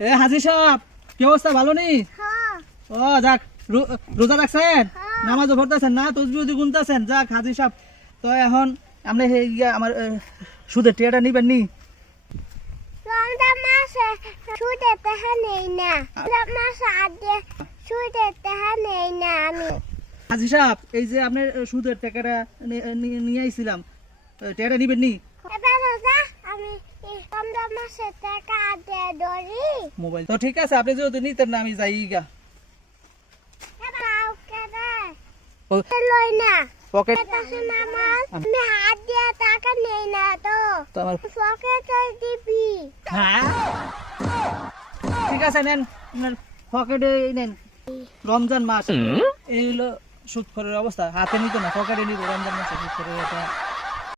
এ হাজি সাহেব, কি অবস্থা, ভালো নি? ও যাক, রোজা রাখছেন, নামাজও পড়তেছেন না, তসবিহ গুনতেছেন, যাক হাজি সাহেব। তো এখন আপনি আমার সুদের টিয়াটা নিবেন নি? রমজান মাসে সুদের টাকা নেই না, রমজান মাসে আগে সুদের টাকা নেই না আমি। হাজি সাহেব, এই যে আপনার সুদের টাকাটা নিয়ে আইছিলাম, টিয়াটা নিবেন নি? এবার রোজা আমি রমজান মাসে টাকা আগে ধরি। মোবাইল তো ঠিক আছে, আপনি যেহেতু নিতেন না, আমি যাই গা। এবার কেটে ও, লই না পকেট পাশে নামাজ, আমি হাত দিয়ে টাকা নেই না তো, তো আমার পকেটে দিবি। হ্যাঁ, ঠিক আছে, নেন আপনার পকেটে নেন। রমজান মাস এই হলো সুদখোরের অবস্থা, হাতে নিত না, পকেটে নিত রমজান মাসে সুদখোরের এটা।